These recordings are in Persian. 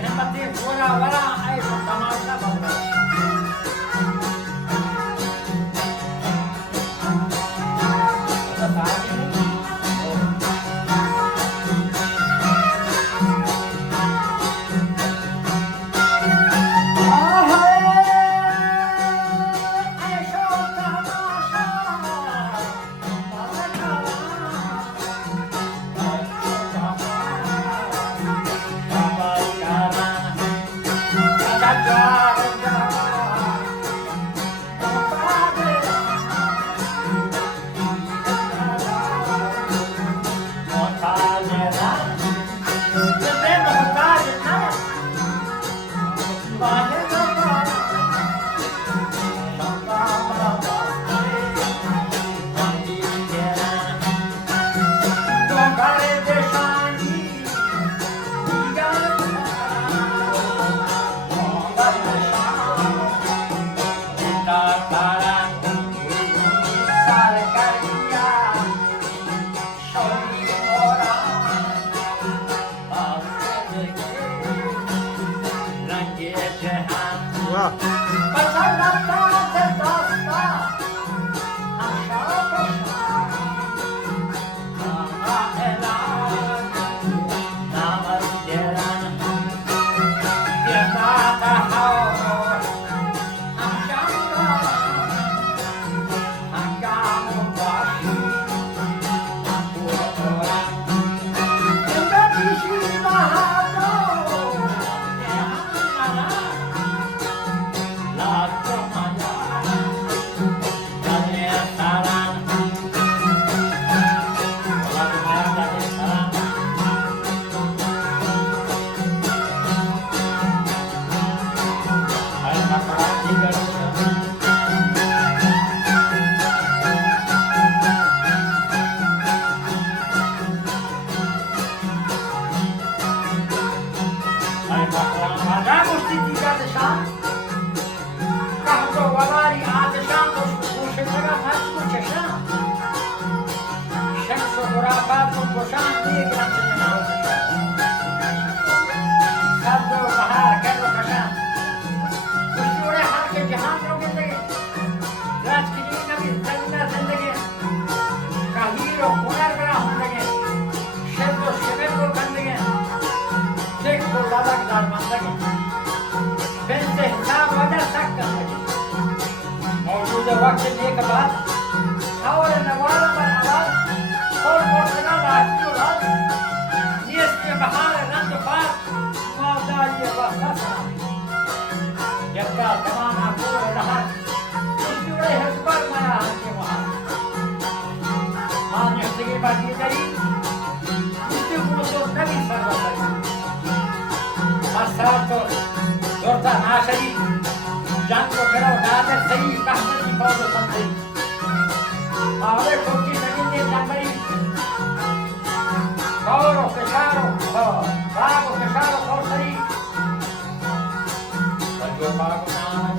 हिम्मती पूरा वाला ऐसा तमाशा बन रहा है वक्त एक बात और नवाला पर आवाज और मोटना रात की रात नीस के बहार रंग पात मौदा ये वसा यक्का तमाना पूरे रहा जुड़े है पर माया के वहां मान ये बात ये करी इसे वो तो नबी सरवा असर तो जोरता नाशरी जान को करो नादर सही कहने की बात समझे आवे कोटी नहीं ने नंबरी कौरो पेशारो बाबो पेशारो कौर सही बजो बाबो नाम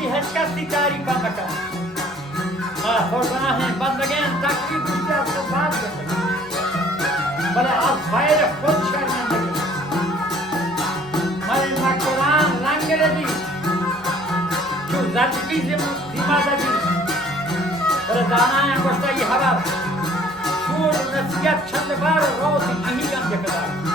گوشتی هیچ کسی تعریف نکرد. ما خوربانه بندگان تکلیف گوشتی از تو بند بکنه. ولی از غیر خود شرمندگی. من مکران رنگ ردی. چو زدگی زیماده دی. ولی دانای گوشتی خبر. شور نصیحت چند بار روزی جهیدم بکدار.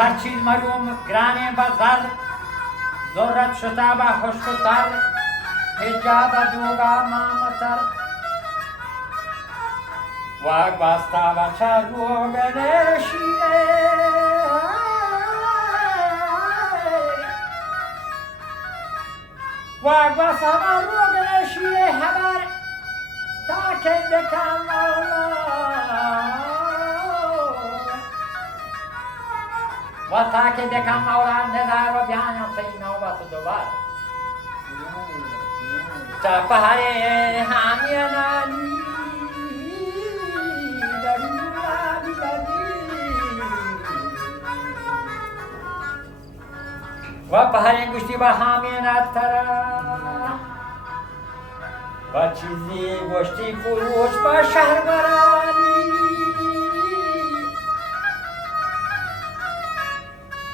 هر چیز معلوم گرانه بازار ضرورت شتابه خوشگتر حجاب دوگا مامتر واق باستا بچه روگنه شیره واق باستا روگنه شیره خبر تا که دکم و تا که دکم مولا نظر و بیانم تی نوبت دوبار تا پهره همیانانی و پهره گوشتی با همیانت ترا و چیزی گوشتی فروش با شهر برانی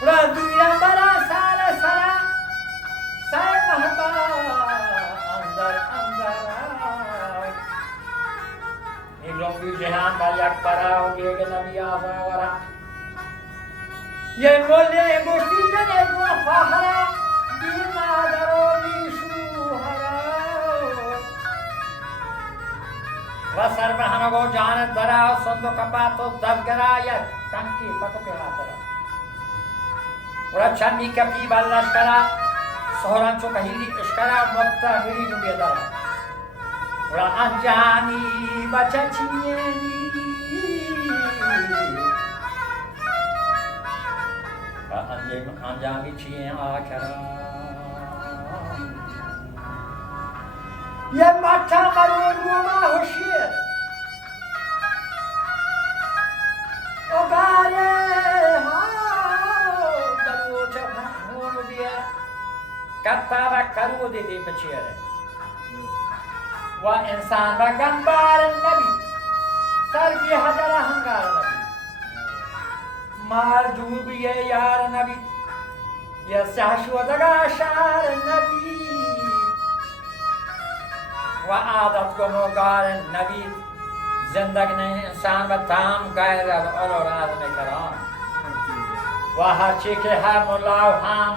را دویرم برا سال سرا سر محبا اندر نیلم بی جهان با یک برا و بیگ نبی آزاورا یه مولی گوشتی جنه گو فاخرا بی مادر و بی شوهرا و سر بهنگو جانت برا صندوق پاتو دفگرا یک تنکی پتو که خاطرا ورا چندی کپی بالش کرا سهران چو کهیلی اشکرا مبتا میری نو بیدارا ورا انجانی بچه چینی و انجامی چین آکرا یه مچه مرون روما هوشیر اوگاره کتا و کرو دیدی بچیره و انسان و گنبار نبی سرگی حجر هنگار نبی مار جور بیه یار نبی یا سهشودگا شار نبی و عادت گموگار نبی زندگی انسان و تام غیر اور آدم کرام و هرچی که هر ملا و هم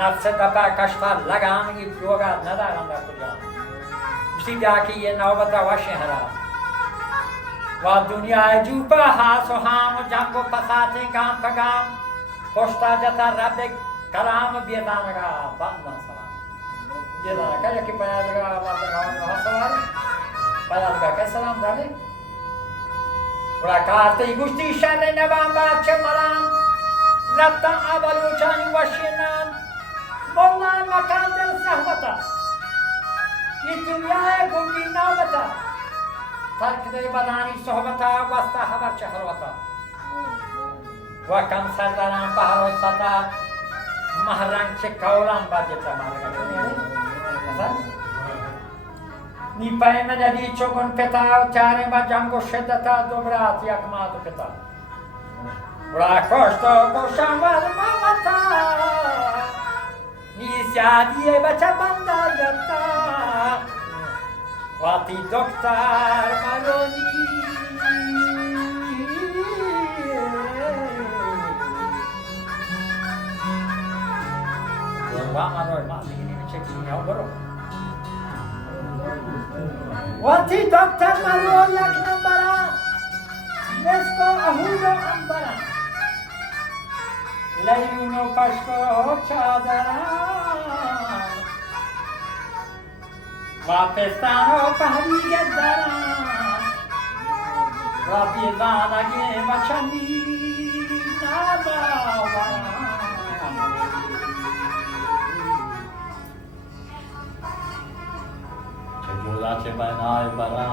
نفس دپا کشفا لگام یہ لوگا ندارم در کجا اسی بیا کہ یہ نوبت وشی ہرا و دنیا جوپا ہاس و ہام جنگ و پساتے گام پگام پشتا جتا رب کلام بیدانگا بندن سلام بیدانگا یکی پیادگا بندگا سوار پیادگا که سلام دارے برا کارتی گوشتی شر نبام باد چه ملام ربطا آبالو چانی وشی نام مولا ये दुनिया है गुंगी ना बता तर्क दे बदानी सोहबता वस्ता हबर चहरवता वकम सदना पहरो सता महरंग से कौलाम बाजेता मारेगा ni paime ne dicho con peta chiare ma jango sceddata dobrat yakmato peta ora costo cosciamar mamata ni siadi e bacia bandagata wati doktor maloni Rama noi ma ini cek ini bro Wati doktor Mario yak nambara Nesko ahudo ambara Laylu no pashko chadara Wapestano pahari gaddara Rapidana ge machani nabawara Jula che banai bara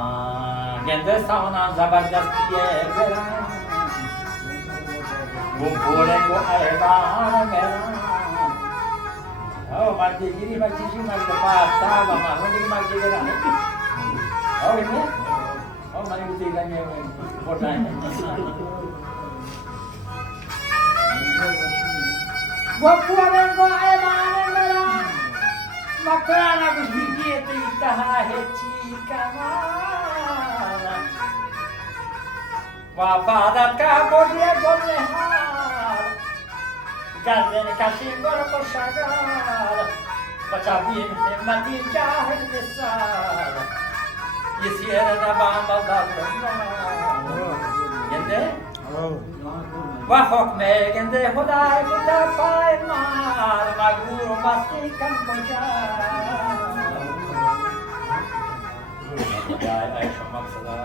gende sauna zabardasti e vera Bumpure ko aeba mera Oh mati giri mati si mati pasta mama mati mati gera Oh ini Oh mari uti lagi potay Bumpure ko aeba mera Makrana bihigete itaha hechikamana Wapadat ka bodye godnehar Garden kashingor koshagar Bachabin mati jahil nisar Yisier na bamba dalona Yende? Wahok me gende hodai buta pai mar Maguro basti kamboja Hodai ay shumaksala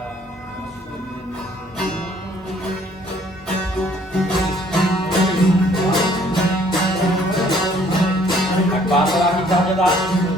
Nagbasa kita jalan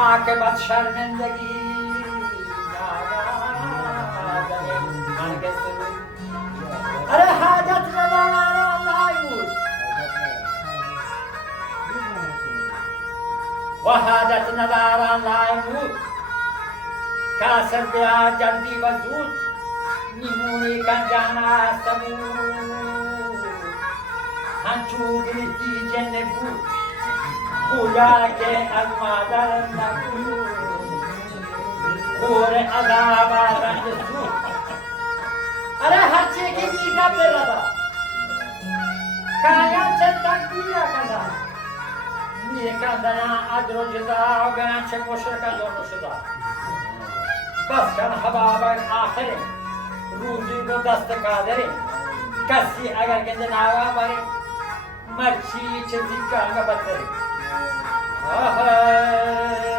आके शर्मिंदगी अरे हाजत عادت ندارن لایمود کاسر بیا جلدی و زود نیمونی کنجان استمود هنچو گریتی جن بود خویا که از مادر نبود خور عذاب رنج سود اره هرچی که میگه برده کایا چه تکبیره کده میکندن ادرو جدا و گرنچه مشرکه دونو شده بس کن حبابای آخره روزی رو دست کادره کسی اگر گنده ناوا باره مرچی چیزی جانگا بطره آهای